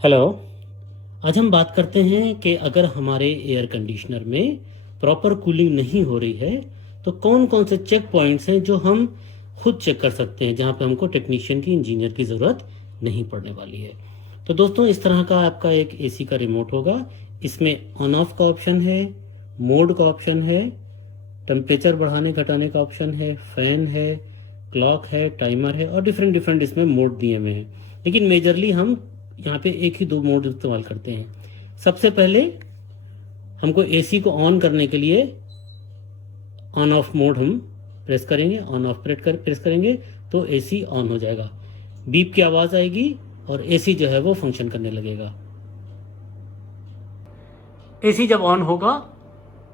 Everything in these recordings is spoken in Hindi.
हेलो। आज हम बात करते हैं कि अगर हमारे एयर कंडीशनर में प्रॉपर कूलिंग नहीं हो रही है तो कौन कौन से चेक पॉइंट्स हैं जो हम खुद चेक कर सकते हैं, जहां पे हमको टेक्नीशियन की, इंजीनियर की ज़रूरत नहीं पड़ने वाली है। तो दोस्तों, इस तरह का आपका एक एसी का रिमोट होगा। इसमें ऑन ऑफ का ऑप्शन है, मोड का ऑप्शन है, टेम्परेचर बढ़ाने घटाने का ऑप्शन है, फैन है, क्लॉक है, टाइमर है और डिफरेंट डिफरेंट इसमें मोड दिए हुए हैं। लेकिन मेजरली हम यहाँ पे एक ही दो मोड इस्तेमाल करते हैं। सबसे पहले हमको एसी को ऑन करने के लिए ऑन ऑफ मोड हम प्रेस करेंगे, ऑन ऑफ प्रेस करेंगे तो एसी ऑन हो जाएगा। बीप की आवाज़ आएगी और एसी जो है वो फंक्शन करने लगेगा। एसी जब ऑन होगा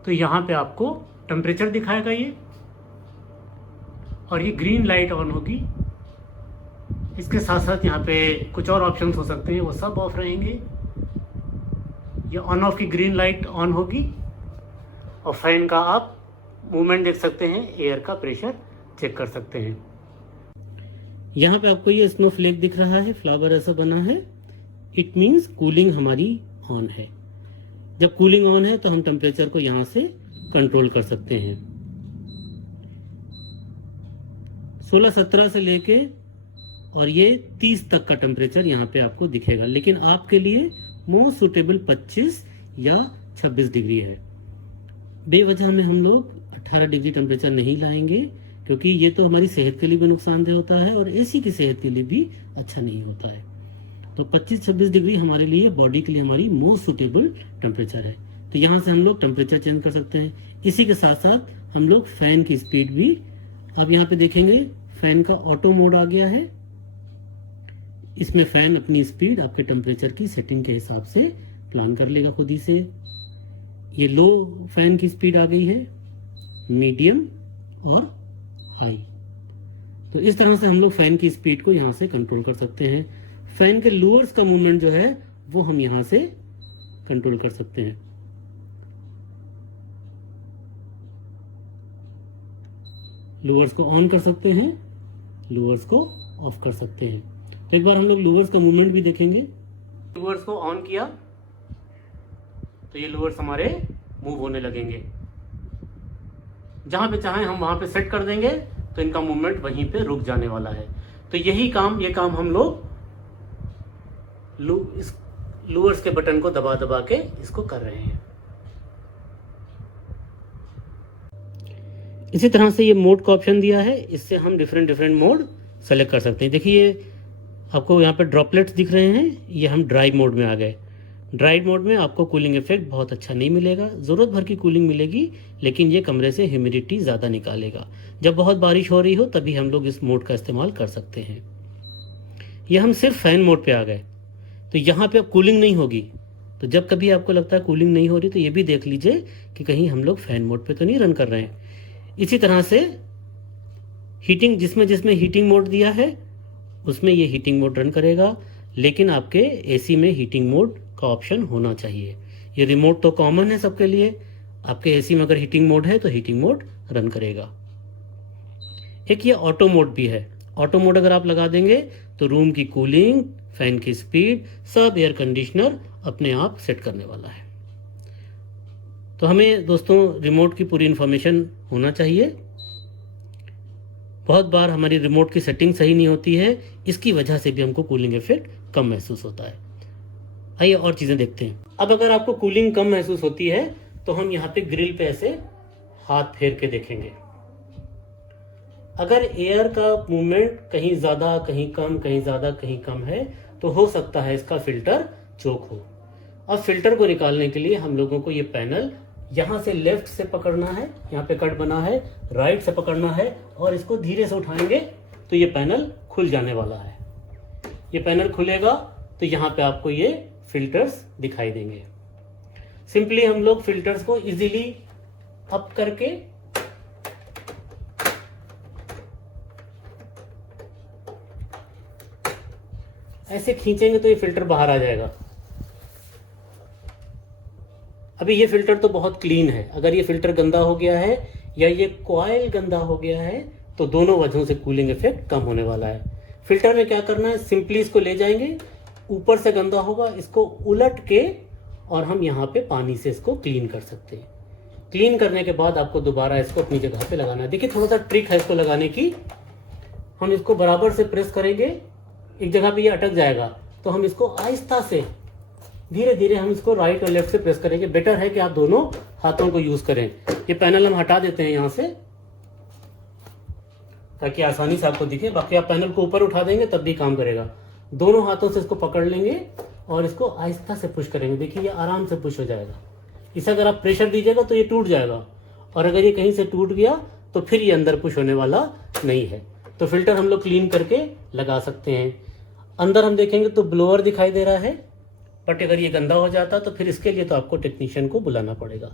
तो यहाँ पे आपको टेम्परेचर दिखाएगा ये, और ये ग्रीन लाइट ऑन होगी। इसके साथ साथ यहाँ पे कुछ और ऑप्शंस हो सकते हैं, वो सब ऑफ रहेंगे। ये ऑन ऑफ की ग्रीन लाइट ऑन होगी और फैन का आप मूवमेंट देख सकते हैं, एयर का प्रेशर चेक कर सकते हैं। यहाँ पे आपको ये स्नो फ्लेक दिख रहा है, फ्लावर ऐसा बना है। इट मीन्स कूलिंग हमारी ऑन है। जब कूलिंग ऑन है तो हम टेम्परेचर को यहाँ से कंट्रोल कर सकते हैं। 16-17 से लेके और ये 30 तक का टेम्परेचर यहाँ पे आपको दिखेगा, लेकिन आपके लिए मोस्ट सुटेबल 25 या 26 डिग्री है। बेवजह में हम लोग 18 डिग्री टेम्परेचर नहीं लाएंगे, क्योंकि ये तो हमारी सेहत के लिए भी नुकसानदेह होता है और एसी की सेहत के लिए भी अच्छा नहीं होता है। तो 25-26 डिग्री हमारे लिए, बॉडी के लिए हमारी मोस्ट सुटेबल टेम्परेचर है। तो यहाँ से हम लोग टेम्परेचर चेंज कर सकते हैं। इसी के साथ साथ हम लोग फैन की स्पीड भी, अब यहाँ पे देखेंगे फैन का ऑटो मोड आ गया है। इसमें फैन अपनी स्पीड आपके टेम्परेचर की सेटिंग के हिसाब से प्लान कर लेगा खुद ही से। ये लो फैन की स्पीड आ गई है, मीडियम और हाई। तो इस तरह से हम लोग फैन की स्पीड को यहाँ से कंट्रोल कर सकते हैं। फैन के लूअर्स का मूवमेंट जो है वो हम यहाँ से कंट्रोल कर सकते हैं। लूअर्स को ऑन कर सकते हैं, लूअर्स को ऑफ कर सकते हैं। तो एक बार हम लोग लूवर्स का मूवमेंट भी देखेंगे। लूवर्स को ऑन किया तो ये लूवर्स हमारे मूव होने लगेंगे। जहां पे चाहें हम वहां पे सेट कर देंगे तो इनका मूवमेंट वहीं पे रुक जाने वाला है। तो ये काम हम लोग इस लूवर्स के बटन को दबा दबा के इसको कर रहे हैं। इसी तरह से ये मोड का ऑप्शन दिया है, इससे हम डिफरेंट मोड सेलेक्ट कर सकते हैं। देखिए आपको यहाँ पे ड्रॉपलेट्स दिख रहे हैं, ये हम ड्राई मोड में आ गए। ड्राई मोड में आपको कूलिंग इफेक्ट बहुत अच्छा नहीं मिलेगा, ज़रूरत भर की कूलिंग मिलेगी, लेकिन ये कमरे से ह्यूमिडिटी ज़्यादा निकालेगा। जब बहुत बारिश हो रही हो तभी हम लोग इस मोड का इस्तेमाल कर सकते हैं। ये हम सिर्फ फैन मोड पे आ गए, तो यहाँ पे अब कूलिंग नहीं होगी। तो जब कभी आपको लगता है कूलिंग नहीं हो रही तो ये भी देख लीजिए कि कहीं हम लोग फैन मोड पे तो नहीं रन कर रहे हैं। इसी तरह से हीटिंग, जिसमें हीटिंग मोड दिया है उसमें ये हीटिंग मोड रन करेगा, लेकिन आपके एसी में हीटिंग मोड का ऑप्शन होना चाहिए। ये रिमोट तो कॉमन है सबके लिए, आपके एसी में अगर हीटिंग मोड है तो हीटिंग मोड रन करेगा। एक ये ऑटो मोड भी है। ऑटो मोड अगर आप लगा देंगे तो रूम की कूलिंग, फैन की स्पीड, सब एयर कंडीशनर अपने आप सेट करने वाला है। तो हमें दोस्तों रिमोट की पूरी इंफॉर्मेशन होना चाहिए। बहुत बार हमारी रिमोट की सेटिंग सही नहीं होती है, इसकी वजह से भी हमको कूलिंग इफेक्ट कम महसूस होता है। आइए और चीज़ें देखते हैं। अब अगर आपको कूलिंग कम महसूस होती है तो हम यहाँ पे ग्रिल पे ऐसे हाथ फेर के देखेंगे। अगर एयर का मूवमेंट कहीं ज़्यादा कहीं कम, कहीं ज़्यादा कहीं कम है तो हो सकता है इसका फिल्टर चोक हो। अब फिल्टर को निकालने के लिए हम लोगों को ये पैनल यहाँ से लेफ्ट से पकड़ना है, यहाँ पे कट बना है, राइट से पकड़ना है और इसको धीरे से उठाएंगे तो ये पैनल खुल जाने वाला है। ये पैनल खुलेगा तो यहाँ पे आपको ये फिल्टर्स दिखाई देंगे। सिंपली हम लोग फिल्टर्स को इजीली अप करके ऐसे खींचेंगे तो ये फिल्टर बाहर आ जाएगा। अभी ये फिल्टर तो बहुत क्लीन है। अगर ये फिल्टर गंदा हो गया है या ये कॉइल गंदा हो गया है तो दोनों वजहों से कूलिंग इफेक्ट कम होने वाला है। फिल्टर में क्या करना है, सिंपली इसको ले जाएंगे ऊपर से गंदा होगा, इसको उलट के और हम यहाँ पे पानी से इसको क्लीन कर सकते हैं। क्लीन करने के बाद आपको दोबारा इसको अपनी जगह पे लगाना है। देखिए थोड़ा सा ट्रिक है इसको लगाने की। हम इसको बराबर से प्रेस करेंगे, एक जगह पे ये अटक जाएगा, तो हम इसको आहिस्ता से धीरे धीरे हम इसको राइट और लेफ्ट से प्रेस करेंगे। बेटर है कि आप दोनों हाथों को यूज करें। ये पैनल हम हटा देते हैं यहाँ से ताकि आसानी से आपको दिखे। बाकी आप पैनल को ऊपर उठा देंगे तब भी काम करेगा। दोनों हाथों से इसको पकड़ लेंगे और इसको आहिस्ता से पुश करेंगे। देखिए ये आराम से पुश हो जाएगा। इसे अगर आप प्रेशर दीजिएगा तो ये टूट जाएगा, और अगर ये कहीं से टूट गया तो फिर ये अंदर पुश होने वाला नहीं है। तो फिल्टर हम लोग क्लीन करके लगा सकते हैं। अंदर हम देखेंगे तो ब्लोअर दिखाई दे रहा है, बट अगर ये गंदा हो जाता तो फिर इसके लिए तो आपको टेक्नीशियन को बुलाना पड़ेगा।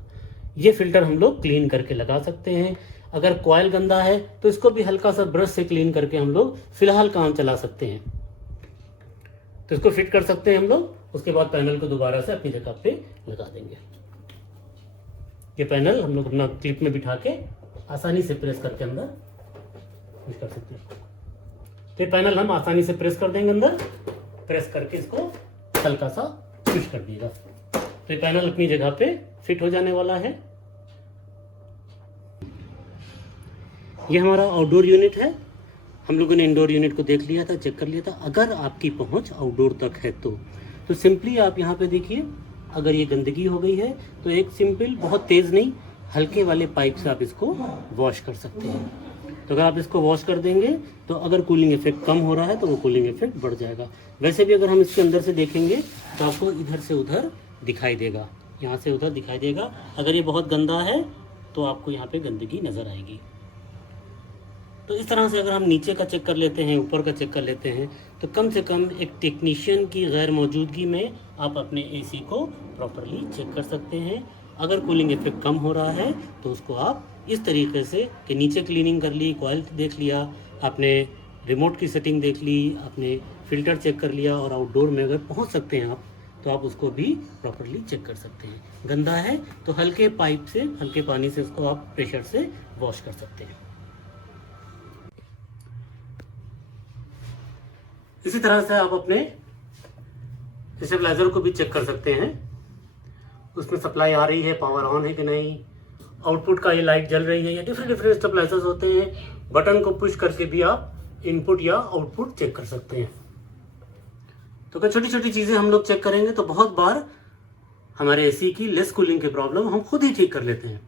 ये फिल्टर हम लोग क्लीन करके लगा सकते हैं। अगर कॉइल गंदा है तो इसको भी हल्का सा ब्रश से क्लीन करके हम लोग फिलहाल काम चला सकते हैं। तो इसको फिट कर सकते हैं हम लोग। उसके बाद पैनल को दोबारा से अपनी जगह पे लगा देंगे। ये पैनल हम लोग अपना क्लिप में बिठा के आसानी से प्रेस करके अंदर पुश कर सकते हैं। तो ये पैनल हम आसानी से प्रेस कर देंगे अंदर, प्रेस करके इसको हल्का सा पुश कर दिएगा। तो ये पैनल अपनी जगह पे फिट हो जाने वाला है। ये हमारा आउटडोर यूनिट है। हम लोगों ने इंडोर यूनिट को देख लिया था, चेक कर लिया था। अगर आपकी पहुंच आउटडोर तक है तो सिंपली आप यहाँ पे देखिए, अगर ये गंदगी हो गई है तो एक सिंपल, बहुत तेज़ नहीं, हल्के वाले पाइप से आप इसको वॉश कर सकते हैं। तो अगर आप इसको वॉश कर देंगे तो अगर कूलिंग इफेक्ट कम हो रहा है तो वो कूलिंग इफेक्ट बढ़ जाएगा। वैसे भी अगर हम इसके अंदर से देखेंगे तो आपको इधर से उधर दिखाई देगा, यहाँ से उधर दिखाई देगा। अगर ये बहुत गंदा है तो आपको यहाँ पे गंदगी नज़र आएगी। तो इस तरह से अगर हम नीचे का चेक कर लेते हैं, ऊपर का चेक कर लेते हैं, तो कम से कम एक टेक्नीशियन की गैर मौजूदगी में आप अपने एसी को प्रॉपरली चेक कर सकते हैं। अगर कूलिंग इफेक्ट कम हो रहा है तो उसको आप इस तरीके से कि नीचे क्लीनिंग कर ली, कॉइल देख लिया, आपने रिमोट की सेटिंग देख ली, आपने फिल्टर चेक कर लिया, और आउटडोर में अगर पहुंच सकते हैं आप तो आप उसको भी प्रॉपरली चेक कर सकते हैं। गंदा है तो हल्के पाइप से, हल्के पानी से उसको आप प्रेशर से वॉश कर सकते हैं। इसी तरह से आप अपने स्टेबलाइजर को भी चेक कर सकते हैं। उसमें सप्लाई आ रही है, पावर ऑन है कि नहीं, आउटपुट का ये लाइट जल रही है, या डिफरेंट स्टेबलाइजर्स होते हैं। बटन को पुश करके भी आप इनपुट या आउटपुट चेक कर सकते हैं। तो अगर छोटी छोटी चीज़ें हम लोग चेक करेंगे तो बहुत बार हमारे एसी की लेस कूलिंग की प्रॉब्लम हम खुद ही ठीक कर लेते हैं।